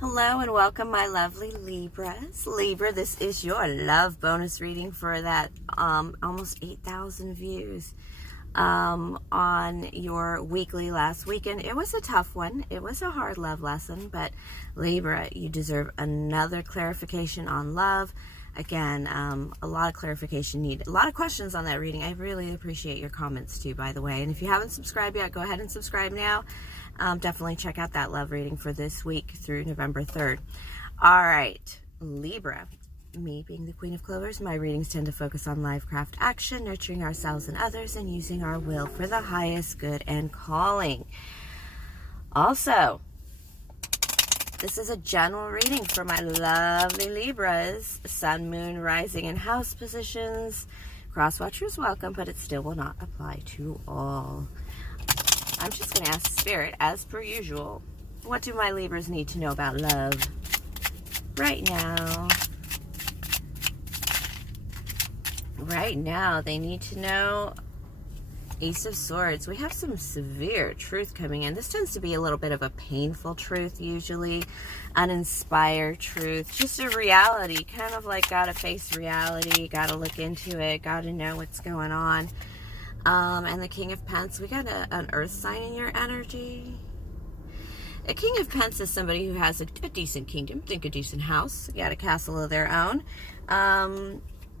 Hello and welcome, my lovely Libras. Libra, this is your love bonus reading for that almost 8,000 views on your weekly last weekend. It was a tough one. It was a hard love lesson, but Libra, you deserve another clarification on love. Again, a lot of clarification needed. A lot of questions on that reading. I really appreciate your comments too, by the way. And if you haven't subscribed yet, go ahead and subscribe now. Definitely check out that love reading for this week through November 3rd. All right, Libra. Me being the Queen of Clovers, my readings tend to focus on life, craft, action, nurturing ourselves and others, and using our will for the highest good and calling. Also, this is a general reading for my lovely Libras. Sun, moon, rising, and house positions. Cross watchers welcome, but it still will not apply to all. I'm just going to ask Spirit, as per usual, what do my Libras need to know about love right now? Right now, they need to know Ace of Swords. We have some severe truth coming in. This tends to be a little bit of a painful truth, usually. Uninspired truth. Just a reality. Kind of like gotta face reality. Gotta look into it. Gotta know what's going on. And the King of Pence. We got an earth sign in your energy. A King of Pence is somebody who has a decent kingdom. Think a decent house. Got a castle of their own.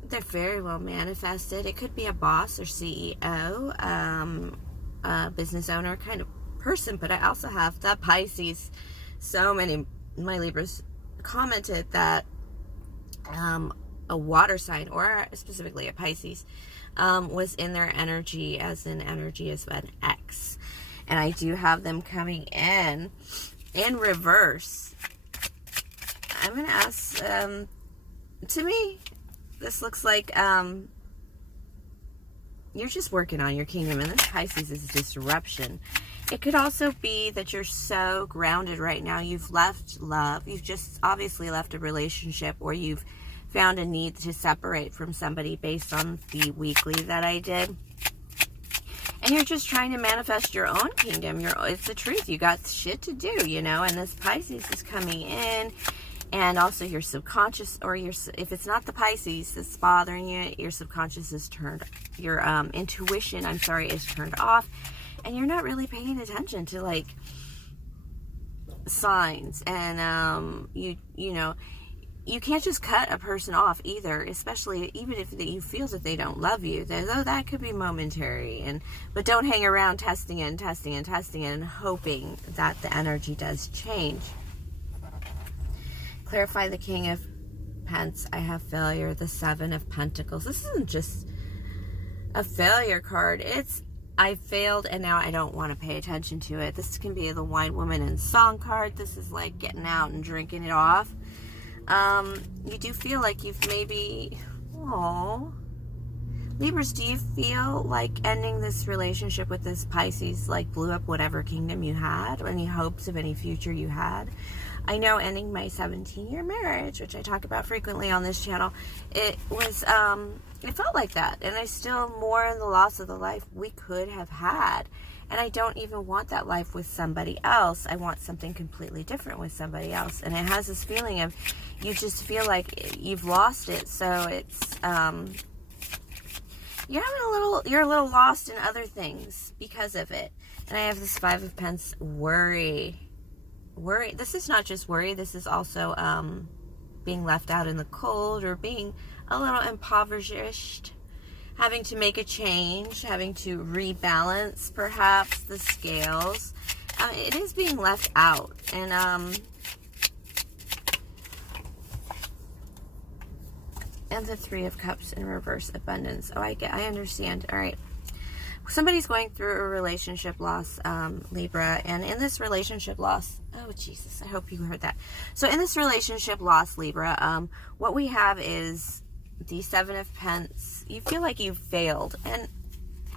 They're very well manifested. It could be a boss or CEO, a business owner kind of person, but I also have the Pisces. So many my Libras commented that a water sign, or specifically a Pisces, was in their energy, as in energy as an X. And I do have them coming in reverse. I'm going to ask, to me, this looks like you're just working on your kingdom, and this Pisces is disruption. It could also be that you're so grounded right now. You've left love. You've just obviously left a relationship, or you've found a need to separate from somebody based on the weekly that I did. And you're just trying to manifest your own kingdom. It's the truth. You got shit to do, you know, and this Pisces is coming in. And also your subconscious, or if it's not the Pisces that's bothering you, your subconscious is turned, your intuition, is turned off. And you're not really paying attention to, like, signs. And, you know, you can't just cut a person off either, especially even if you feel that they don't love you. Though that could be momentary. But don't hang around testing it and testing and testing it and hoping that the energy does change. Clarify the King of Pence. I have failure. The Seven of Pentacles. This isn't just a failure card. It's I failed and now I don't want to pay attention to it. This can be the Wine Woman and Song card. This is like getting out and drinking it off. You do feel like you've maybe... Oh, Libras, do you feel like ending this relationship with this Pisces like blew up whatever kingdom you had, or any hopes of any future you had? I know ending my 17-year marriage, which I talk about frequently on this channel, it was, it felt like that. And I still mourn the loss of the life we could have had. And I don't even want that life with somebody else. I want something completely different with somebody else. And it has this feeling of, you just feel like you've lost it. So it's, you're a little lost in other things because of it. And I have this Five of Pence, worry. This is not just worry. This is also being left out in the cold, or being a little impoverished, having to make a change, having to rebalance perhaps the scales. It is being left out. And the Three of Cups in reverse, abundance. Oh, I understand. All right. Somebody's going through a relationship loss, Libra, and in this relationship loss, oh Jesus, I hope you heard that. So in this relationship loss, Libra, what we have is the Seven of Pence. You feel like you've failed, and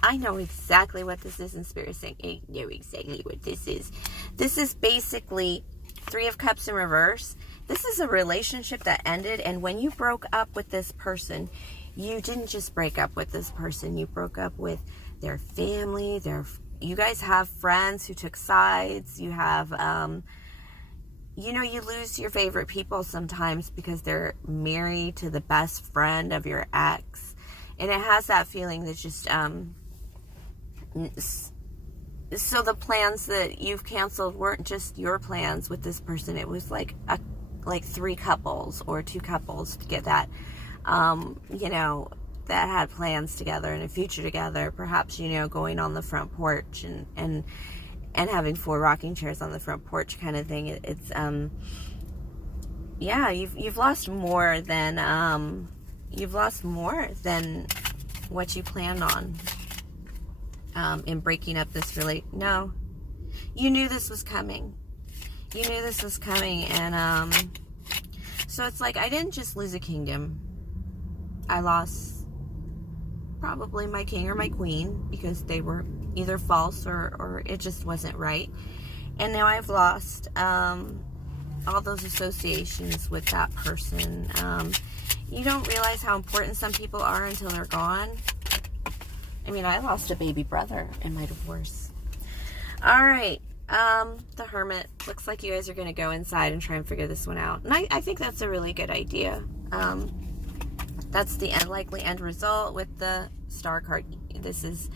I know exactly what this is, and Spirit is saying, I know exactly what this is. This is basically Three of Cups in reverse. This is a relationship that ended, and when you broke up with this person, you didn't just break up with this person, you broke up with their family, you guys have friends who took sides, you have you know, you lose your favorite people sometimes because they're married to the best friend of your ex. And it has that feeling that just, so the plans that you've canceled weren't just your plans with this person. It was like three couples or two couples to get that, you know, that had plans together and a future together. Perhaps, you know, going on the front porch and having 4 rocking chairs on the front porch kind of thing. It's, yeah, you've lost more than what you planned on. In breaking up this no, you knew this was coming. And so it's like, I didn't just lose a kingdom. I lost probably my king or my queen because they were either false or it just wasn't right. And now I've lost all those associations with that person. You don't realize how important some people are until they're gone. I mean, I lost a baby brother in my divorce. All right. The Hermit. Looks like you guys are going to go inside and try and figure this one out. And I think that's a really good idea. That's the likely end result with the Star card. This is,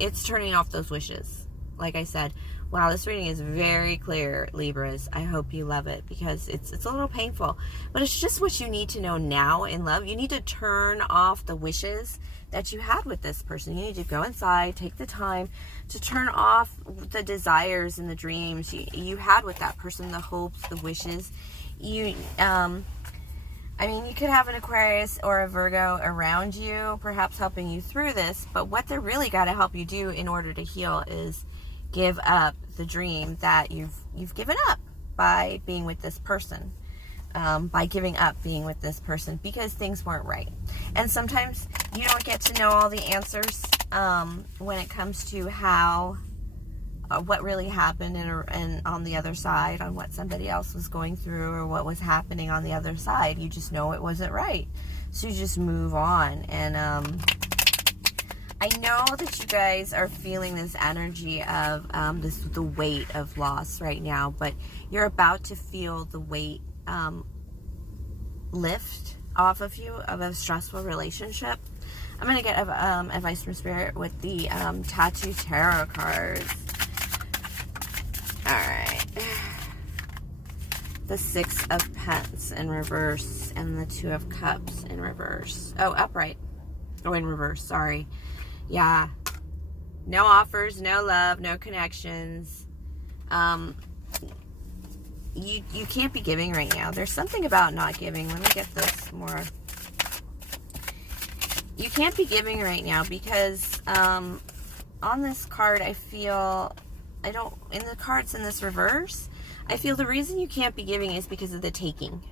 it's turning off those wishes. Like I said, wow, this reading is very clear, Libras. I hope you love it because it's a little painful. But it's just what you need to know now in love. You need to turn off the wishes that you had with this person. You need to go inside, take the time to turn off the desires and the dreams you had with that person, the hopes, the wishes. I mean, you could have an Aquarius or a Virgo around you, perhaps helping you through this, but what they really got to help you do in order to heal is give up the dream that you've given up by being with this person. By giving up being with this person because things weren't right. And sometimes you don't get to know all the answers when it comes to how what really happened and on the other side, on what somebody else was going through or what was happening on the other side. You just know it wasn't right, so you just move on. And I know that you guys are feeling this energy of the weight of loss right now, but you're about to feel the weight lift off of you of a stressful relationship. I'm going to get advice from Spirit with the Tattoo Tarot cards. Alright. The 6 of Pentacles in reverse and the 2 of Cups in reverse. Oh, upright. Oh, in reverse. Sorry. Yeah. No offers, no love, no connections. You can't be giving right now. There's something about not giving. Let me get this more. You can't be giving right now because on this card, I feel, in the cards in this reverse, I feel the reason you can't be giving is because of the taking.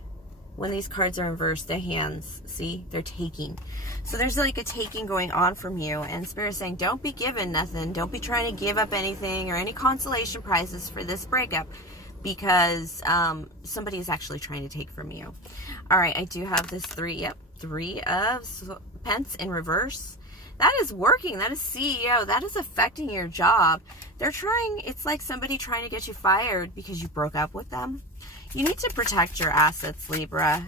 When these cards are reversed, the hands, see, they're taking. So there's like a taking going on from you, and Spirit is saying, don't be giving nothing. Don't be trying to give up anything or any consolation prizes for this breakup, because somebody is actually trying to take from you. All right, I do have this 3 of Pentacles in reverse. That is working. That is CEO. That is affecting your job. They're trying, it's like somebody trying to get you fired because you broke up with them. You need to protect your assets, Libra.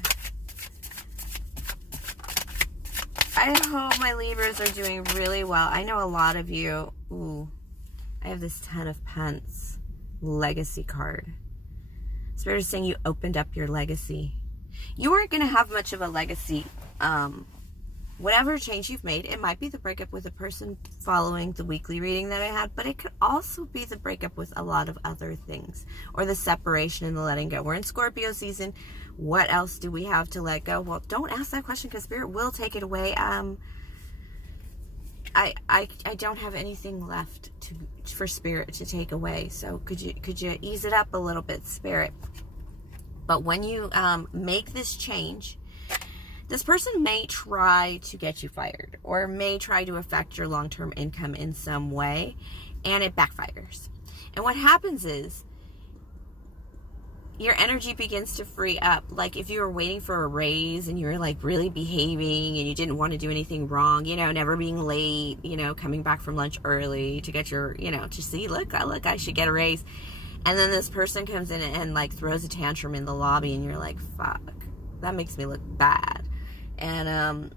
I hope my Libras are doing really well. I know a lot of you, ooh, I have this 10 of Pentacles legacy card. Spirit is saying you opened up your legacy. You weren't going to have much of a legacy. Whatever change you've made, it might be the breakup with a person following the weekly reading that I had, but it could also be the breakup with a lot of other things, or the separation and the letting go. We're in Scorpio season. What else do we have to let go? Well, don't ask that question because Spirit will take it away. I don't have anything left for Spirit to take away. So could you ease it up a little bit, Spirit? But when you make this change, this person may try to get you fired or may try to affect your long-term income in some way, and it backfires. And what happens is your energy begins to free up. Like if you were waiting for a raise and you were like really behaving and you didn't want to do anything wrong, you know, never being late, you know, coming back from lunch early to get your, you know, to see, look, I should get a raise. And then this person comes in and like throws a tantrum in the lobby, and you're like, fuck, that makes me look bad. And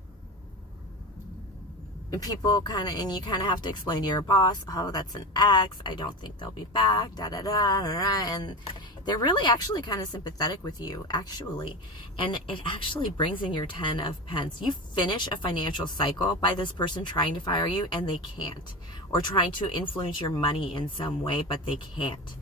people kind of, and you kind of have to explain to your boss, oh, that's an ex, I don't think they'll be back, da da da da da, and they're really actually kind of sympathetic with you, actually. And it actually brings in your 10 of Pence. You finish a financial cycle by this person trying to fire you, and they can't, or trying to influence your money in some way, but they can't.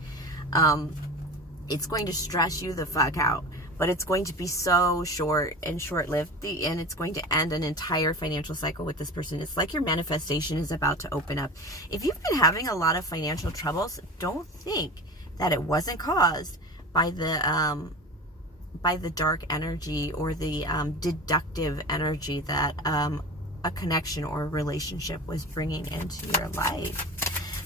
It's going to stress you the fuck out, but it's going to be so short and short-lived, and it's going to end an entire financial cycle with this person. It's like your manifestation is about to open up. If you've been having a lot of financial troubles, don't think that it wasn't caused by the dark energy or the deductive energy that a connection or a relationship was bringing into your life.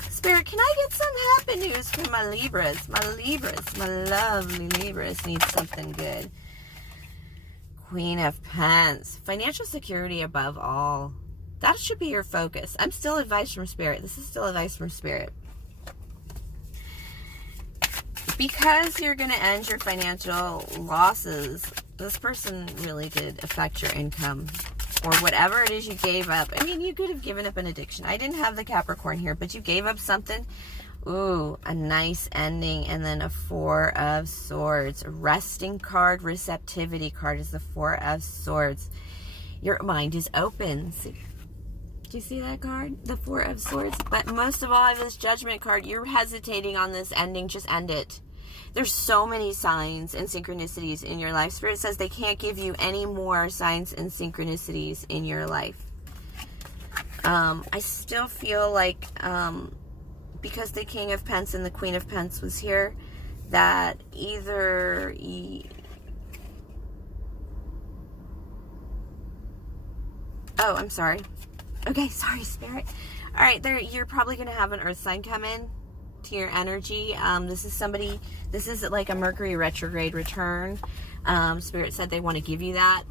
Spirit, can I get some happy news for my Libras? My Libras, my lovely Libras need something good. Queen of Pence. Financial security above all. That should be your focus. I'm still advice from Spirit. This is still advice from Spirit. Because you're going to end your financial losses, this person really did affect your income. Or whatever it is you gave up. I mean, you could have given up an addiction. I didn't have the Capricorn here, but you gave up something. Ooh, a nice ending. And then a 4 of Swords. Resting card, receptivity card is the 4 of Swords. Your mind is open. See? Do you see that card? The 4 of Swords. But most of all, this Judgment card, you're hesitating on this ending. Just end it. There's so many signs and synchronicities in your life. Spirit says they can't give you any more signs and synchronicities in your life. I still feel like, because the King of Pence and the Queen of Pence was here, that either... Oh, I'm sorry. Okay, sorry, Spirit. All right, you're probably going to have an earth sign come in to your energy. This is like a Mercury retrograde return. Spirit said they want to give you that.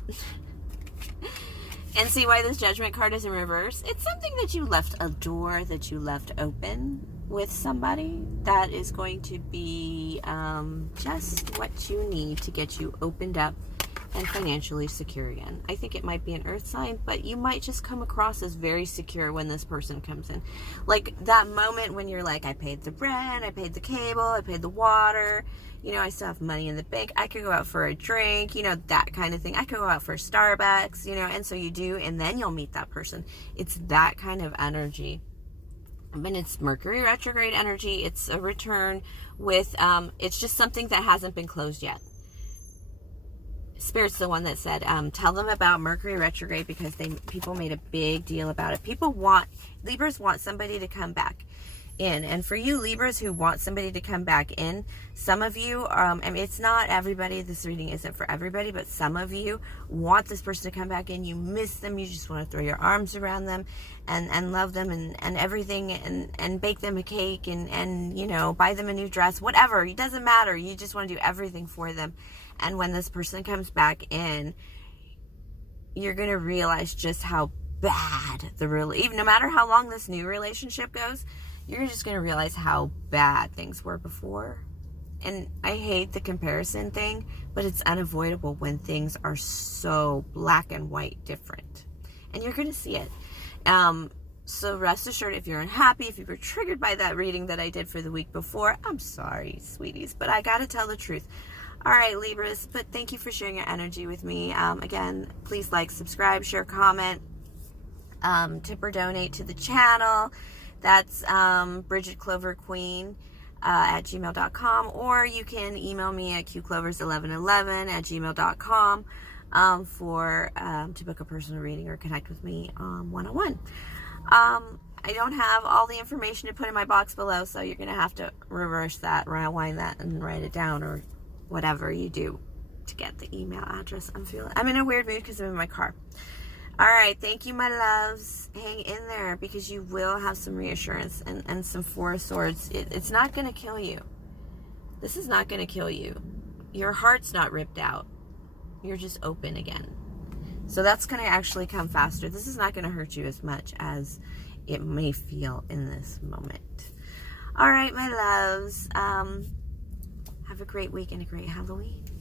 And see why this Judgment card is in reverse? It's something that you left, a door that you left open with somebody that is going to be just what you need to get you opened up and financially secure again. I think it might be an earth sign, but you might just come across as very secure when this person comes in. Like that moment when you're like, I paid the rent, I paid the cable, I paid the water, you know, I still have money in the bank, I could go out for a drink, you know, that kind of thing. I could go out for Starbucks, you know, and so you do, and then you'll meet that person. It's that kind of energy. But it's Mercury retrograde energy. It's a return with, it's just something that hasn't been closed yet. Spirit's the one that said, tell them about Mercury retrograde, because people made a big deal about it. Libras want somebody to come back in. And for you Libras who want somebody to come back in, some of you, I mean, it's not everybody, this reading isn't for everybody, but some of you want this person to come back in. You miss them, you just want to throw your arms around them and love them and everything, and bake them a cake and you know, buy them a new dress, whatever, it doesn't matter. You just want to do everything for them. And when this person comes back in, you're going to realize just how bad even no matter how long this new relationship goes, you're just going to realize how bad things were before. And I hate the comparison thing, but it's unavoidable when things are so black and white different. And you're going to see it. So rest assured, if you're unhappy, if you were triggered by that reading that I did for the week before, I'm sorry, sweeties, but I got to tell the truth. All right, Libras, but thank you for sharing your energy with me. Again, please like, subscribe, share, comment, tip or donate to the channel. That's Bridget Clover Queen at gmail.com, or you can email me at qclovers1111 at gmail.com to book a personal reading or connect with me one-on-one. I don't have all the information to put in my box below, so you're going to have to reverse that, rewind that, and write it down, or whatever you do to get the email address. I'm in a weird mood because I'm in my car. All right, thank you, my loves. Hang in there, because you will have some reassurance and some 4 of Swords. It's not going to kill you. This is not going to kill you. Your heart's not ripped out. You're just open again. So that's going to actually come faster. This is not going to hurt you as much as it may feel in this moment. All right, my loves. Have a great week and a great Halloween.